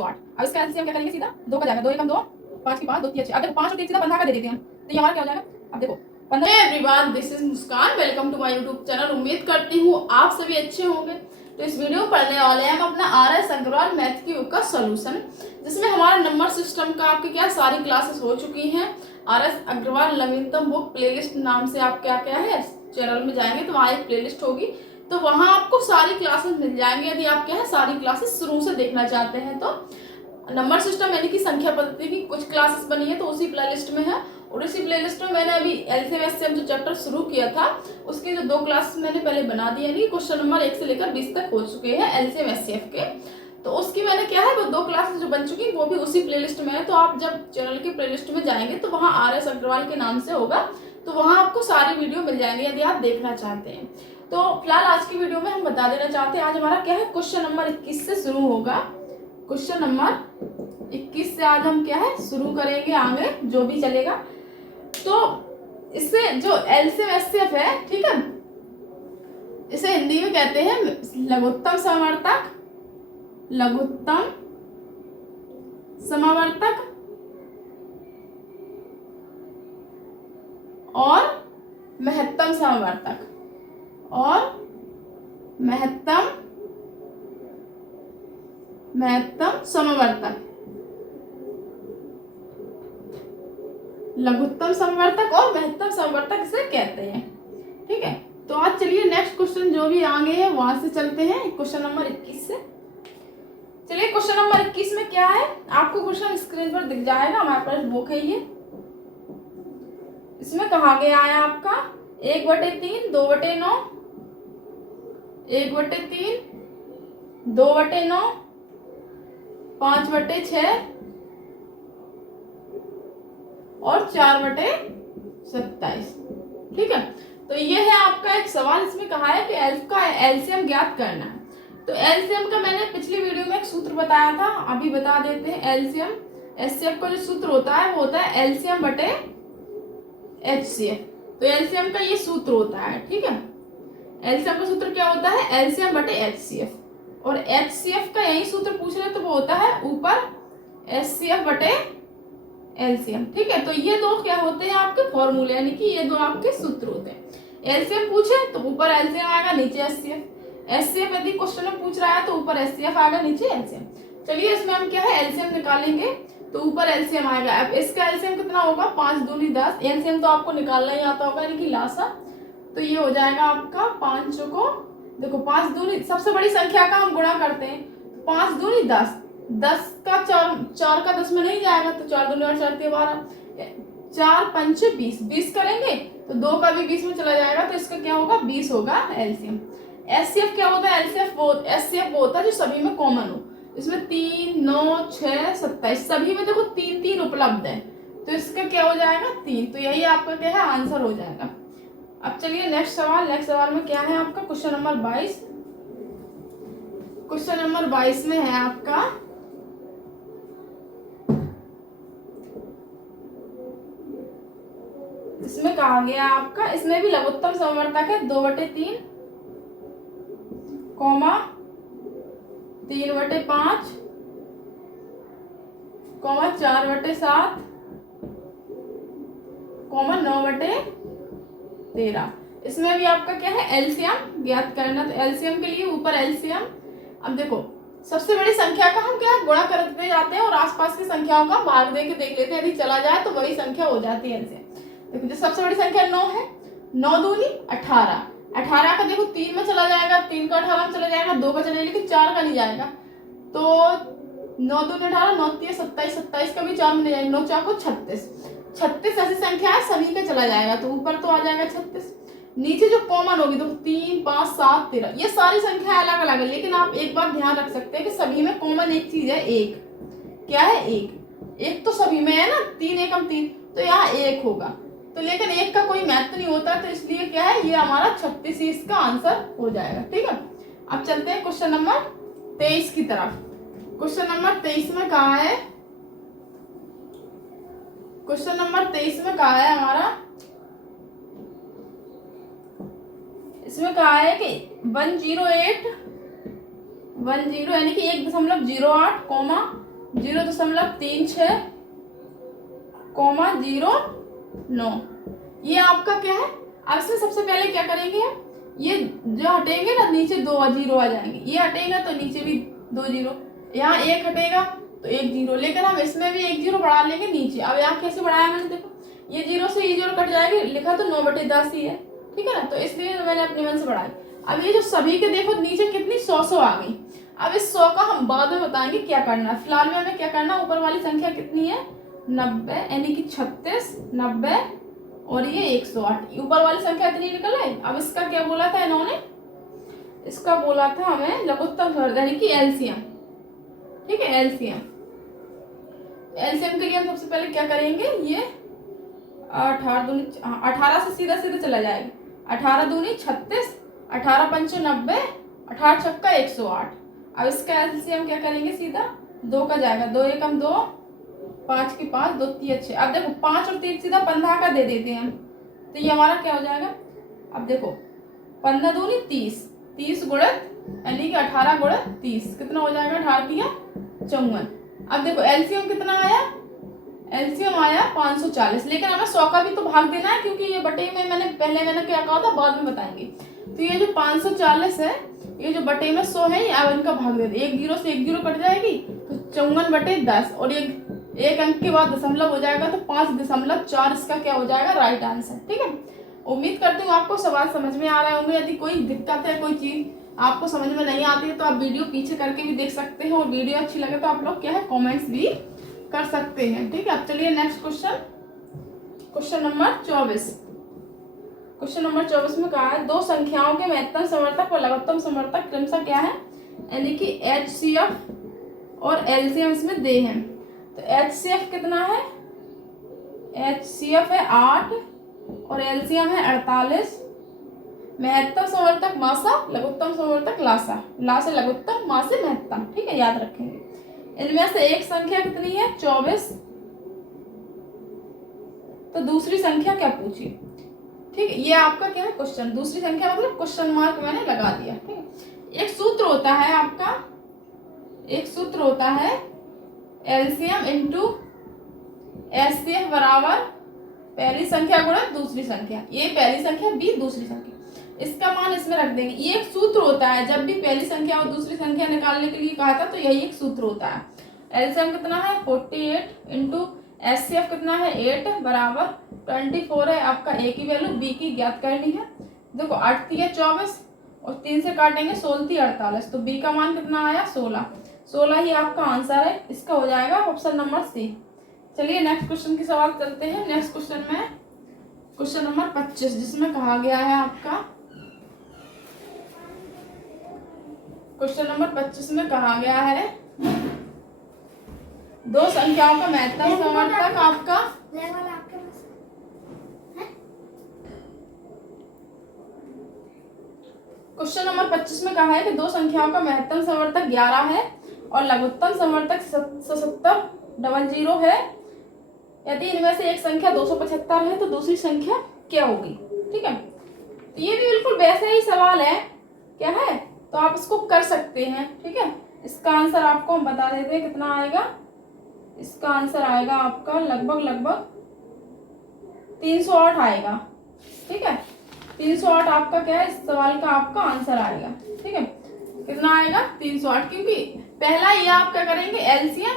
108। अब इसका एलसीएम क्या करेंगे, सीधा 2 का जाएगा, 2 एकम 2, 5 की 5, 2 की 6। अब देखो 5 और 3 सीधा बंधा कर दे देते हैं, तो ये हमारा क्या हो जाएगा। अब देखो 15। Everyone, this is Muskan. Welcome to my YouTube channel. उम्मीद करती हूँ आप सभी अच्छे होंगे। तो इस वीडियो में पढ़ने वाले हैं हम अपना RS अग्रवाल मैथ की बुक का सॉल्यूशन, जिसमें हमारा नंबर सिस्टम का आपकी क्या सारी क्लासेस हो चुकी हैं। RS अग्रवाल नवीनतम बुक प्लेलिस्ट नाम से आप क्या क्या है चैनल में जाएंगे तो वहाँ एक प्लेलिस्ट होगी, तो वहाँ आपको सारी क्लासेस मिल जाएंगे। यदि आप क्या है सारी क्लासेस शुरू से देखना चाहते हैं तो नंबर सिस्टम यानी कि संख्या पद्धति की कुछ क्लासेस बनी है तो उसी प्लेलिस्ट में है। और इसी प्लेलिस्ट में मैंने अभी एलसीएम एससीएम जो चैप्टर शुरू किया था उसके जो 2 क्लासेस मैंने पहले बना दिए, यानी क्वेश्चन नंबर 1 से लेकर 20 तक हो चुके हैं एलसीएम एससीएफ के। तो उसकी मैंने क्या है वो 2 क्लासेस जो बन चुकी है वो भी उसी प्लेलिस्ट में है। तो आप जब चैनल के प्लेलिस्ट में जाएंगे तो वहाँ RS अग्रवाल के नाम से होगा, तो वहाँ आपको सारी वीडियो मिल जाएंगी यदि आप देखना चाहते हैं। तो फिलहाल आज की वीडियो में हम बता देना चाहते हैं आज हमारा क्या है क्वेश्चन नंबर 21 से शुरू होगा। क्वेश्चन नंबर 21 से आज हम क्या है शुरू करेंगे, आगे जो भी चलेगा। तो इससे जो एलसीएम एचसीएफ है, ठीक है, इसे हिंदी में कहते हैं लघुत्तम समवर्तक, लघुत्तम समवर्तक और महत्तम समवर्तक, और महत्तम समवर्तक, लघुत्तम समवर्तक और महत्तम समवर्तक इसे कहते हैं। ठीक है, तो आज चलिए नेक्स्ट क्वेश्चन जो भी आगे है वहां से चलते हैं क्वेश्चन नंबर 21 से। चलिए क्वेश्चन नंबर 21 में क्या है, आपको क्वेश्चन स्क्रीन पर दिख जाएगा, हमारे पास बुक है ये। इसमें कहा गया है आपका 1/3 2/9, 1/3 2/9, 5/6 और 4/27। ठीक है, तो ये है आपका एक सवाल। इसमें कहा है कि एल्फ का एलसीएम ज्ञात करना है। तो एलसीएम का मैंने पिछली वीडियो में एक सूत्र बताया था, अभी बता देते हैं। एलसीएम एचसीएफ का जो सूत्र होता है वो होता है एलसीएम बटे एचसीएफ। तो एलसीएम का ये सूत्र होता है, ठीक है। एलसीएम का सूत्र क्या होता है, एलसीएम बटे एचसीएफ, और एचसीएफ का यही सूत्र पूछ रहे तो वो होता है ऊपर एचसीएफ बटे एलसीएम। ठीक है, तो ये दो क्या होते हैं आपके फॉर्मूले, यानी कि ये दो आपके सूत्र होते हैं। एलसीएम पूछे तो ऊपर एलसीएम आएगा, नीचे एचसीएफ। एचसीएफ यदि क्वेश्चन में पूछ रहा है तो ऊपर एचसीएफ आएगा, नीचे एलसीएम। चलिए इसमें हम क्या है एलसीएम निकालेंगे, तो ऊपर एलसीएम आएगा। अब इसका एलसीएम कितना होगा, 5 दूनी 10। एलसीएम तो आपको निकालना ही आता होगा, यानी कि लासा। तो ये हो जाएगा आपका 5 को, देखो 5 दूनी सबसे बड़ी संख्या का हम गुणा करते हैं, 5 दूनी 10, 10 का 4 का 10 में नहीं जाएगा, तो 4 दूनी और 4 12, 4 पंच 20, 20 करेंगे तो 2 का भी 20 में चला जाएगा, तो इसका क्या होगा 20 होगा एलसीएम। एचसीएफ क्या होता है, एचसीएफ वो होता है जो सभी में कॉमन हो। इसमें 3 9 6 27 सभी में देखो 3 3 उपलब्ध है, तो इसका क्या हो जाएगा 3। तो यही आपका क्या है आंसर हो जाएगा। अब चलिए नेक्स्ट सवाल। नेक्स्ट सवाल में क्या है आपका क्वेश्चन नंबर 22। क्वेश्चन नंबर 22 में है आपका इसमें कहा गया आपका, इसमें भी लघुत्तम समवर्तक है 2/3 कॉमा 3/5 कॉमा 4/7 कॉमा 9/13। इसमें भी आपका क्या है एलसीएम ज्ञात करना। तो एलसीएम के लिए ऊपर एलसीएम, अब देखो सबसे बड़ी संख्या का हम क्या गुणा करते जाते हैं और आसपास की संख्याओं का भाग दे के देख लेते हैं, यदि चला जाए तो वही संख्या हो जाती है एलसीएम। देखो जो सबसे बड़ी संख्या 9 है, 9 दूनी 18, 18 का देखो 3 में चला जाएगा, 3 का 18 में चला जाएगा, 2 का चला, लेकिन 4 का नहीं जाएगा। तो 9 दूनी 18, 9 3 27, 27 का भी 4 में नहीं जाएगा, 9 4 को 36, 36 ऐसी संख्या है सभी का चला जाएगा, तो ऊपर तो आ जाएगा 36। नीचे जो कॉमन होगी तो 3 5 7 13, ये सारी संख्या अलग अलग है, लेकिन आप एक बात ध्यान रख सकते हैं कि सभी में कॉमन एक चीज है, एक। क्या है, एक तो सभी में है ना, 3 एकम 3, तो यहाँ 1 होगा। तो लेकिन 1 का कोई महत्व नहीं होता, तो इसलिए क्या है ये हमारा 36 ही इसका आंसर हो जाएगा। ठीक है, अब चलते हैं क्वेश्चन नंबर 23 की तरफ। क्वेश्चन नंबर 23 में कहा है, क्वेश्चन नंबर 23 में कहा है हमारा, इसमें कहा है कि 108 यानी कि 1.08 कॉमा 0.36,09। ये आपका क्या है। अब इसमें सबसे पहले क्या करेंगे, ये जो हटेंगे ना नीचे 2 जीरो आ जाएंगे, ये हटेगा तो नीचे भी 2 जीरो, यहाँ 1 हटेगा तो 1 जीरो, लेकिन हम इसमें भी 1 जीरो बढ़ा लेंगे नीचे। अब यहाँ कैसे बढ़ाया मैंने, देखो ये 0 से ये 0 कट जाएगी, लिखा तो 9/10 ही है, ठीक है ना, तो इसलिए मैंने अपने मन से बढ़ाई। अब ये जो सभी के देखो नीचे कितनी 100 आ गई। अब इस 100 का हम बाद में बताएंगे क्या करना है, फिलहाल में हमें क्या करना है, ऊपर वाली संख्या कितनी है 90, यानी कि 36, 90 और ये 108, ऊपर वाली संख्या इतनी निकल आई। अब इसका क्या बोला था इन्होंने, इसका बोला था हमें लघुत्तम यानी कि एलसीएम, ठीक है, एलसीएम। एलसीएम के लिए हम सबसे पहले क्या करेंगे, ये 18 से सीधा चला जाएगा, 18 दूनी 36, 18 पंचे 90, 18 छक्का 108। अब इसका एलसीएम क्या करेंगे, सीधा 2 का जाएगा, 2 एकम 2, 5 की 5, 2 3 6। अब देखो 5 और 3 सीधा 15 का दे देते हैं हम, तो ये हमारा क्या हो जाएगा। अब देखो 15 दूनी 30, 30 गुणित यानी कि 18 गुणित 30 कितना हो जाएगा, 18 दिया 54। अब देखो एलसीएम कितना आया, एलसीएम आया 540, लेकिन हमें 100 का भी तो भाग देना है, क्योंकि ये बटे में मैंने क्या कहा था, बाद में बताएंगे। तो ये जो 540 है, ये जो बटे में 100 है, ये अब इनका भाग दे दे, 1 जीरो से 1 जीरो कट जाएगी तो 54/10, और एक अंक के बाद दशमलव हो जाएगा तो 5.4 इसका क्या हो जाएगा, राइट आंसर, ठीक है। उम्मीद करती हूँ आपको सवाल समझ में आ रहा है। यदि कोई दिक्कत है, कोई चीज आपको समझ में नहीं आती है, तो आप वीडियो पीछे करके भी देख सकते हैं, और वीडियो अच्छी लगे तो आप लोग क्या है कमेंट्स भी कर सकते हैं, ठीक है। अब चलिए next question, question number 24। Question number 24 में कहा है, दो संख्याओं के महत्तम समर्थक और लघुत्तम समर्थक क्रमशः क्या है, यानी कि एचसीएफ और एलसीएम इसमें दे हैं। तो एचसीएफ कितना है, एचसीएफ है 8 और एलसीएम है 48। महत्तम समर्थक मासा, लघुत्तम समर्थक लासा, ला से लघुत्तम, मा से महत्तम, ठीक है, याद रखेंगे। इनमें से एक संख्या कितनी है 24, तो दूसरी संख्या क्या पूछी, ठीक है। ये आपका क्या है क्वेश्चन, दूसरी संख्या मतलब क्वेश्चन मार्क मैंने लगा दिया, ठीक है। एक सूत्र होता है आपका, एक सूत्र होता है एलसीएम इंटू एचसीएफ बराबर पहली संख्या गुणा दूसरी संख्या, ये पहली संख्या बी दूसरी संख्या, इसका मान इसमें रख देंगे। ये एक सूत्र होता है, जब भी पहली संख्या और दूसरी संख्या निकालने के लिए कहा था तो यही एक सूत्र होता है। एलसीएम कितना है 48 इंटू एचसीएफ कितना है 8 बराबर 24 है आपका, ए की वैल्यू बी की ज्ञात करनी है। देखो 8 3 24 और 3 से काटेंगे 16 3 48, तो बी का मान कितना आया 16 ही आपका आंसर है, इसका हो जाएगा ऑप्शन नंबर सी। चलिए नेक्स्ट क्वेश्चन की सवाल चलते हैं। नेक्स्ट क्वेश्चन में क्वेश्चन नंबर 25, जिसमें कहा गया है आपका, क्वेश्चन नंबर 25 में कहा गया है, दो संख्याओं का महत्तम समर्थक आपका, क्वेश्चन नंबर 25 में कहा है कि दो संख्याओं का महत्तम समर्थक 11 है और लघुत्तम समर्थक 7700 है। यदि इनमें से एक संख्या 275 है तो दूसरी संख्या क्या होगी, ठीक है। तो ये भी बिल्कुल वैसे ही सवाल है, क्या है, तो आप इसको कर सकते हैं, ठीक है। इसका आंसर आपको हम बता देते हैं कितना आएगा। इसका आंसर आएगा आपका लगभग 308 आएगा, ठीक है। 308 आपका क्या है, इस सवाल का आपका आंसर आएगा, ठीक है। कितना आएगा 308, क्योंकि पहला ये आप क्या करेंगे एलसीएम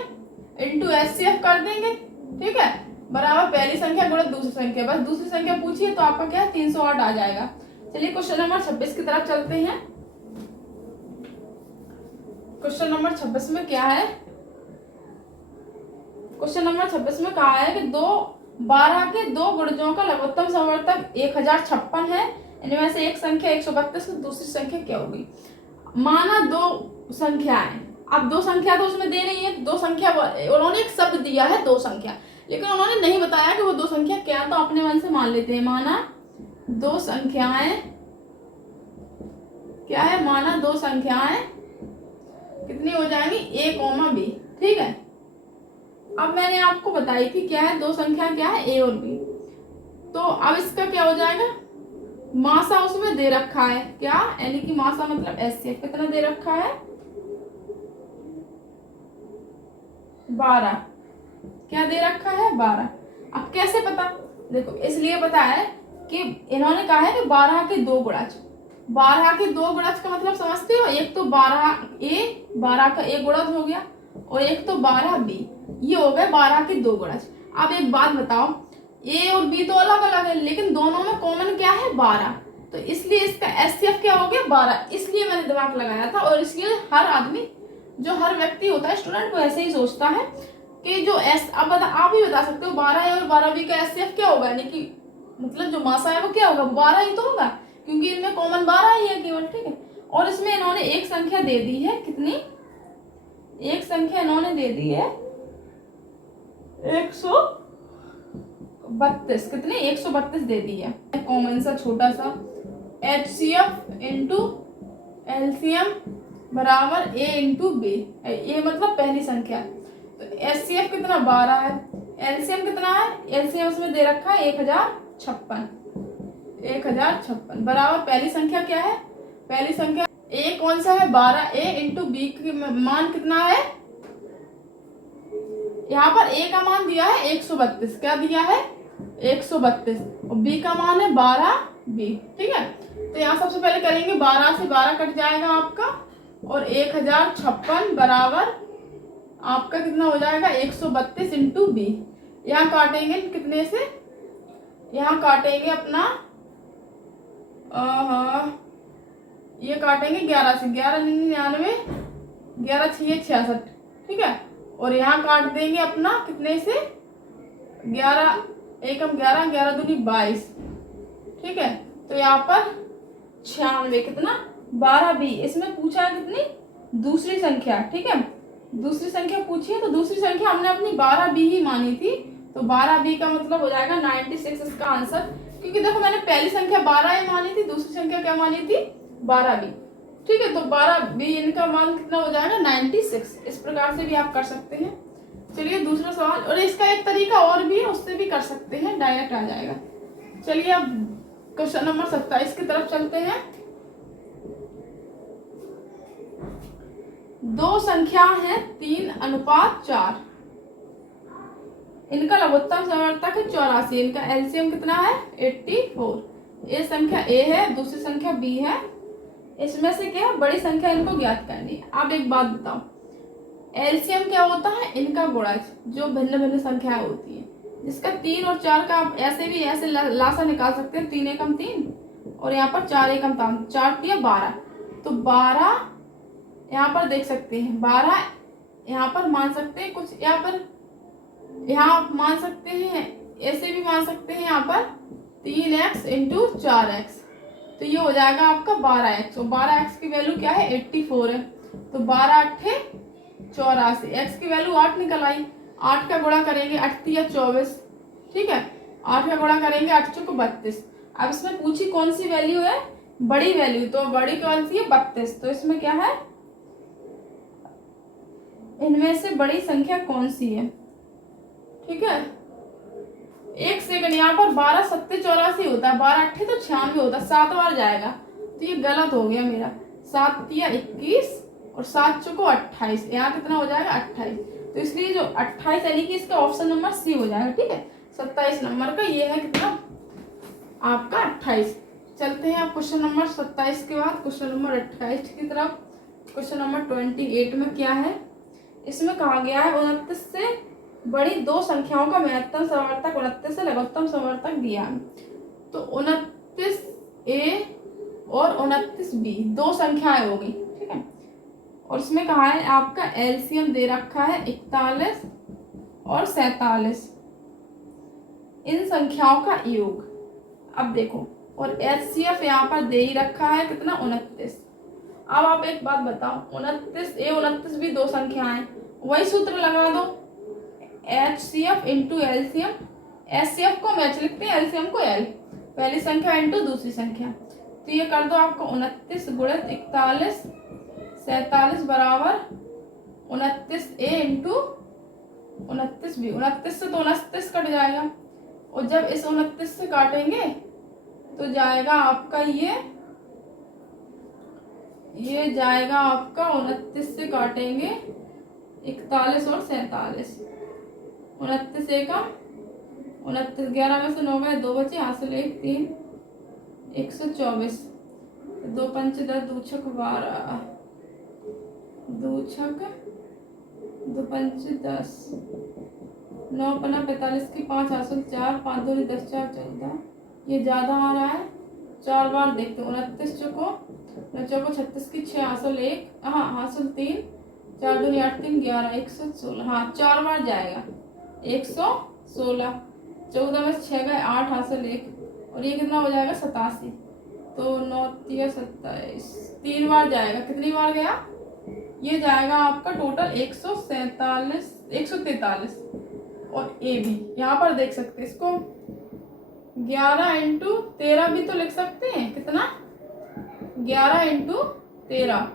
इंटू एचसीएफ कर देंगे, ठीक है, बराबर पहली संख्या गुणा दूसरी संख्या, बस दूसरी संख्या पूछिए तो आपका क्या है 308 आ जाएगा। चलिए क्वेश्चन नंबर 26 की तरफ चलते हैं। क्वेश्चन नंबर 26 में क्या है, क्वेश्चन नंबर 26 में कहा है कि 12 के दो गुणजों का लघुत्तम समर्थक 1056 है। इनमें से एक संख्या 132 तो दूसरी संख्या क्या होगी। माना दो संख्याएं, अब दो संख्या तो उसमें दे नहीं है, दो संख्या उन्होंने एक शब्द दिया है दो संख्या, लेकिन उन्होंने नहीं बताया कि वो दो संख्या क्या है, तो अपने मन से मान लेते हैं। माना दो संख्याएं क्या है, माना दो संख्याएं कितनी हो जाएंगी ए कॉमा बी, ठीक है। अब मैंने आपको बताई थी क्या है, दो संख्या क्या है ए और बी, तो अब इसका क्या हो जाएगा, मासा उसमें दे रखा है क्या, यानी कि मासा मतलब एचसीएफ कितना दे रखा है 12। क्या दे रखा है? 12। अब कैसे पता? देखो इसलिए पता है कि इन्होंने कहा है कि 12 के दो गुणज। 12 के दो गुणज का मतलब समझते हो? एक तो 12a, 12 का एक गुणज हो गया, और एक तो 12b, ये हो गए 12 के दो गुणज। अब एक बात बताओ, a और b तो अलग अलग है, लेकिन दोनों में कॉमन क्या है? 12। तो इसलिए इसका एचसीएफ क्या हो गया? 12। इसलिए मैंने दिमाग लगाया था, और इसलिए हर आदमी, जो हर व्यक्ति होता है स्टूडेंट, वो ऐसे ही सोचता है कि जो एस, अब आप ही बता सकते हो 12 और 12b का एचसीएफ क्या होगा, यानी कि मतलब जो मासा है वो क्या होगा? 12 ही तो होगा, क्योंकि इनमें कॉमन 12 ही है केवल। ठीक है, और इसमें इन्होंने एक संख्या दे दी है, कितनी? एक संख्या इन्होंने दे दी है 132। कितने? 132 दे दी है। कॉमन सा छोटा सा HCF इंटू एलसीएम बराबर A इंटू बी। ये मतलब पहली संख्या। तो HCF कितना? 12 है। एलसीएम कितना है? एलसीएम इसमें दे रखा है 1056। 1056 बराबर पहली संख्या क्या है? पहली संख्या A कौन सा है? 12। A इंटू बी का मान कितना है? यहाँ पर A का मान दिया है 132। क्या दिया है? 132। और B का मान है 12B। ठीक है, तो यहाँ सबसे पहले करेंगे 12 से 12 कट जाएगा आपका, और 1056 बराबर आपका कितना हो जाएगा? 132 इंटू बी। यहाँ काटेंगे कितने से? यहाँ काटेंगे अपना ये काटेंगे 11 से। 11×99, 11×6 = 66। ठीक है, और यहाँ काट देंगे अपना कितने से? 11 एकम 11, 11×2 = 22। ठीक है, तो यहाँ पर 96। कितना? 12b। इसमें पूछा है कितनी? दूसरी संख्या। ठीक है, दूसरी संख्या पूछी है, तो दूसरी संख्या हमने अपनी 12b ही मानी थी, तो 12b का मतलब हो जाएगा 96 इसका आंसर। क्योंकि देखो मैंने पहली संख्या 12 ही मानी थी, दूसरी संख्या क्या मानी थी? 12b। ठीक है, तो 12b इनका मान कितना हो जाएगा? 96। इस प्रकार से भी आप कर सकते हैं। चलिए दूसरा सवाल, और इसका एक तरीका और भी है, उससे भी कर सकते हैं, डायरेक्ट आ जाएगा। चलिए अब क्वेश्चन नंबर 27 की तरफ चलते हैं। दो संख्या है 3:4। इनका लघुत्तम समवर्तक है 84। इनका एलसीएम कितना है? 84। ये संख्या A है, दूसरी संख्या B है। इसमें से क्या है? बड़ी संख्या इनको ज्ञात करनी है। अब एक बात बताओ, एलसीएम क्या होता है? इनका गुणज, जो भिन्न भिन्न संख्याएं होती है, जिसका 3 और 4 का आप ऐसे भी ऐसे लासा निकाल सकते हैं। 3 एकम 3, और यहाँ पर 4 एकम 3, 4 × 12। तो 12 यहाँ पर देख सकते हैं, 12 यहाँ पर मान सकते हैं कुछ, यहाँ पर यहाँ मान सकते हैं, ऐसे भी मान सकते हैं। यहाँ पर 3x इंटू 4x, तो ये हो जाएगा आपका 12x। और 12x की वैल्यू क्या है? 84 है। तो 12×8 = 84। x की वैल्यू 8 निकल आई। 8 का गुणा करेंगे 8 × 24। ठीक है, 8 का गुणा करेंगे 8 × 32। अब इसमें पूछी कौन सी वैल्यू है? बड़ी वैल्यू। तो बड़ी कौन सी है? 32। तो इसमें क्या है? इनमें से बड़ी संख्या कौन सी है? ठीक है, एक सेकंड, यहाँ पर 12 7 84 होता है, 12 8 तो 96 होता है, 7 बार जाएगा, तो ये गलत हो गया मेरा। 7 × 21 और 7 × 4 = 28। यहाँ कितना हो जाएगा? 28। तो इसलिए जो 28 यानी कि इसका ऑप्शन नंबर सी हो जाएगा। ठीक है, 27 नंबर का ये है कितना? आपका 28। चलते हैं आप क्वेश्चन नंबर 27 के बाद क्वेश्चन नंबर 28 की तरफ। क्वेश्चन नंबर 28 में क्या है? इसमें कहा गया है 29 से बड़ी दो संख्याओं का महत्तम समवर्तक 29 से लघुत्तम समवर्तक दिया। तो 29A और 29B दो संख्याएं होगी। ठीक है, और इसमें कहा है आपका एलसीएम दे रखा है 41 और 47, इन संख्याओं का योग। अब देखो, और एचसीएफ यहाँ पर दे ही रखा है कितना? 29। अब आप एक बात बताओ, 29A 29B दो संख्याएं, वही सूत्र लगा दो, HCF इंटू एलसीएम। HCF को मैच लिखते हैं, एलसीएम को एल। पहली संख्या इंटू दूसरी संख्या, तो ये कर दो आपको 29 × 41 47 बराबर 29A इंटू 29B। 29 से तो 29 कट जाएगा, और जब इस 29 से काटेंगे तो जाएगा आपका ये जाएगा आपका 29 से काटेंगे 41 और 47। 29 एकम 29, 11 में से 9 गए, 2 बचे, हासिल 1 3 124, 2 पंच 10, 2 छक 12, 2 छक 2 पंच 10, 9 पना 45 की 5 हासिल 4, 5 दूनी 10 4 14, ये ज़्यादा आ रहा है। 4 बार देखते हैं, 29 चौको 36 की 6 हासिल 1, हाँ हासिल 3, 4 दूनी 8 3 11 116, हाँ 4 बार जाएगा 116, 14 में से 6 गए 8 हासिल 1, और ये कितना हो जाएगा 87, तो 9 3 27, 3 बार जाएगा। कितनी बार गया? ये जाएगा आपका टोटल 143, और ए भी यहाँ पर देख सकते हैं इसको 11 इंटू 13 भी तो लिख सकते हैं। कितना? 11 इंटू 13,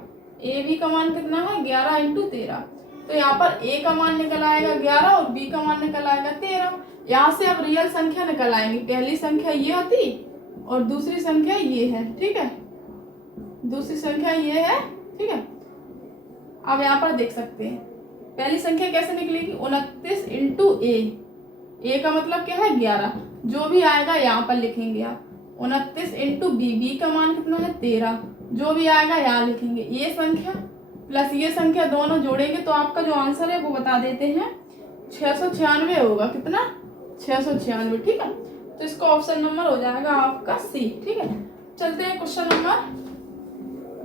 ए बी का मान कितना है? 11 इंटू 13, तो यहाँ पर ए का मान निकल आएगा 11 और बी का मान निकल आएगा 13। यहाँ से अब रियल संख्या निकल आएंगी। पहली संख्या ये होती और दूसरी संख्या ये है, ठीक है, दूसरी संख्या ये है, ठीक है। अब यहाँ पर देख सकते हैं पहली संख्या कैसे निकलेगी? 29 इंटू ए का मतलब क्या है? 11, जो भी आएगा यहाँ पर लिखेंगे आप। 29 इंटू बी का मान कितना है? 13, जो भी आएगा यहाँ लिखेंगे। ये संख्या प्लस ये संख्या दोनों जोड़ेंगे तो आपका जो आंसर है वो बता देते हैं 696 होगा। कितना? 696, ठीक है। तो इसका ऑप्शन नंबर हो जाएगा आपका सी, ठीक है। चलते हैं क्वेश्चन नंबर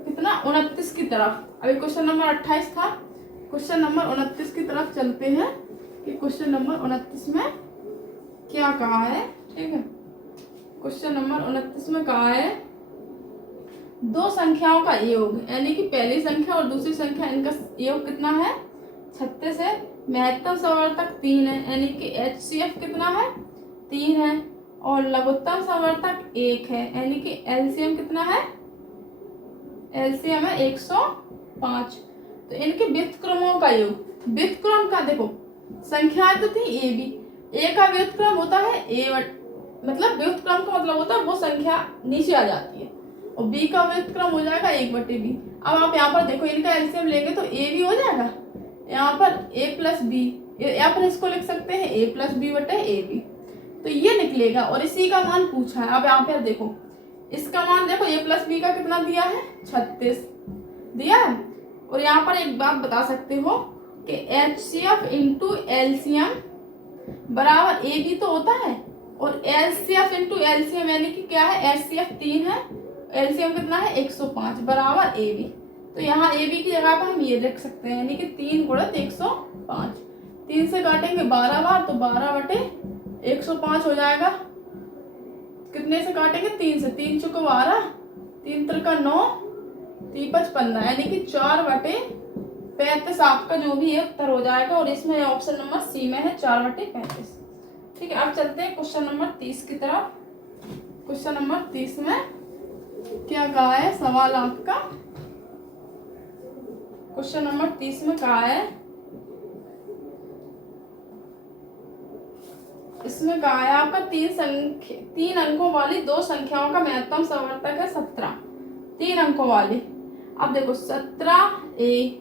कितना? 29 की तरफ। अभी क्वेश्चन नंबर 28 था, क्वेश्चन नंबर 29 की तरफ चलते हैं कि क्वेश्चन नंबर 29 में क्या कहा है, ठीक है। क्वेश्चन नंबर 29 में कहा है दो संख्याओं का योग, यानी कि पहली संख्या और दूसरी संख्या, इनका योग कितना है? 36 है। महत्तम संवर्तक 3 है, यानी कि HCF कितना है? 3 है। और लघुत्तम संवर्तक 1 है, यानी कि LCM कितना है? LCM है 105। तो इनके व्युत्क्रमों का योग, व्युत्क्रम का देखो संख्याएं तो थी ए बी, ए का व्युत्क्रम होता है मतलब व्युत्क्रम का मतलब होता है वो संख्या नीचे आ जाती है, और बी का व्युत्क्रम हो जाएगा 1/b। अब आप यहाँ पर देखो इनका एलसीएम लेंगे तो ए बी हो जाएगा, यहाँ पर a प्लस बी, यहाँ पर इसको लिख सकते हैं a प्लस बी बटे ए बी, तो ये निकलेगा। और इसी का मान पूछा है। अब यहाँ पर देखो इसका मान देखो a प्लस बी का कितना दिया है? 36 दिया है। और यहाँ पर एक बात बता सकते हो कि HCF इंटू LCM बराबर ए बी तो होता है, और LCF इंटू LCM यानी कि क्या है? HCF 3 है, LCM कितना है? 105 बराबर ए बी। तो यहाँ ए बी की जगह पर हम ये लिख सकते हैं, यानी कि 3 गुणित 105। 3 से काटेंगे 12 बार तो 12 बटे 105 हो जाएगा। कितने से काटेंगे? 3 से, 3 चौको 12, 3 त्रिका 9, 3 5 15, यानी कि 4/35 आपका जो भी है उत्तर हो जाएगा। और इसमें ऑप्शन नंबर सी में है 4/35, ठीक है। अब चलते हैं क्वेश्चन नंबर 30 की तरफ। क्वेश्चन नंबर 30 में क्या कहा है सवाल आपका? क्वेश्चन नंबर 30 में कहा है, इसमें कहा है आपका 3 अंकों वाली दो संख्याओं का महत्तम संवर्तक है 17, 3 अंकों वाली। अब देखो 17A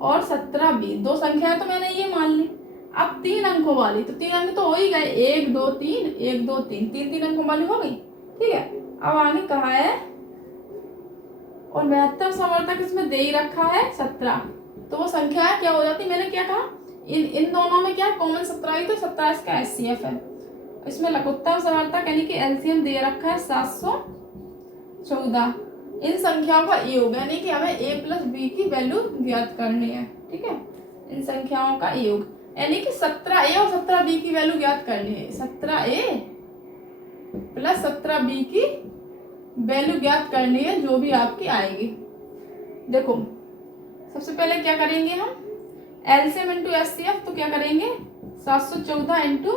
और 17B दो संख्याएं तो मैंने ये मान ली। अब 3 अंकों वाली, तो 3 अंक तो हो ही गए, 1 2 3 1 2 3, 3 अंकों वाली हो गई, ठीक है। अब आगे कहा है और महत्तम संवर्तक इसमें दे ही रखा है 17, तो वो संख्या क्या हो जाती? मैंने क्या कहा? इन दोनों में क्या कॉमन 17 ही, तो 17 इसका HCF है। इसमें लघुत्तम संवर्तक यानी कि LCM दे रखा है 714। इन संख्याओं का योग यानी कि हमें a प्लस बी की वैल्यू ज्ञात करनी है, ठीक है। इन संख्याओं का योग यानी कि 17A और 17B की वैल्यू ज्ञात करनी है। 17A प्लस 17B की वैल्यू ज्ञात करनी है, जो भी आपकी आएगी। देखो सबसे पहले क्या करेंगे हम? LCM इंटू HCF, तो क्या करेंगे? 714 इंटू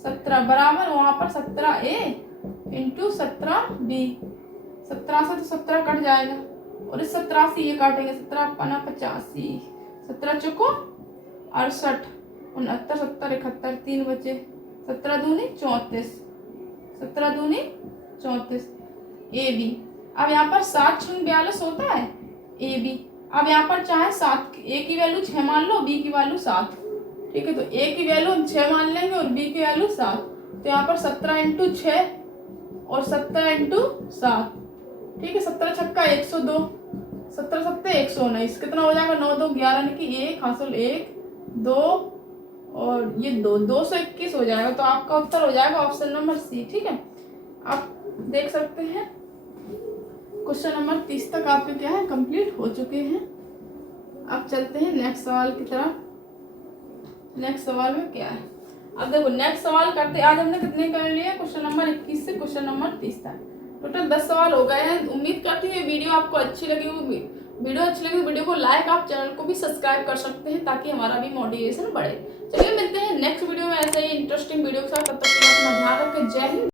17 बराबर वहां पर 17A इंटू 17B। 17 से तो 17 कट जाएगा, और इस 17 से ये काटेंगे, 17 पना 85, 17 चौको 68, 69 70 71, 3 बचे, 17 दूनी 34, 17 दूनी 34 AB। अब यहाँ पर 7 6 42 होता है AB। अब यहाँ पर चाहे 7 A की वैल्यू 6 मान लो, B की वैल्यू 7, ठीक है, तो ए की वैल्यू हम 6 मान लेंगे और बी की वैल्यू 7। तो यहाँ पर 17 इंटू 6 और 17 इंटू 7, ठीक है, 17 छक्का 102, 17 सत्ते 119, कितना हो जाएगा 9 2 11 यानी कि 1 हासिल 1 2 और ये 221 हो जाएगा। तो आपका उत्तर हो जाएगा ऑप्शन नंबर सी। ठीक है, आप देख सकते हैं क्वेश्चन नंबर 30 तक आपके क्या है कंप्लीट हो चुके हैं। अब चलते हैं नेक्स्ट सवाल की तरफ। नेक्स्ट सवाल में क्या है, अब देखो नेक्स्ट सवाल करते, आज हमने कितने कर लिए, क्वेश्चन नंबर 21 से क्वेश्चन नंबर 30 तक, टोटल 10 सवाल हो गए हैं। उम्मीद करती हूँ वीडियो आपको अच्छी लगी होगी। वीडियो को लाइक, आप चैनल को भी सब्सक्राइब कर सकते हैं ताकि हमारा भी मोटिवेशन बढ़े। चलिए मिलते हैं नेक्स्ट वीडियो में ऐसे ही इंटरेस्टिंग वीडियो के साथ। तब तक के लिए अपना ध्यान रखें। जय हिंद।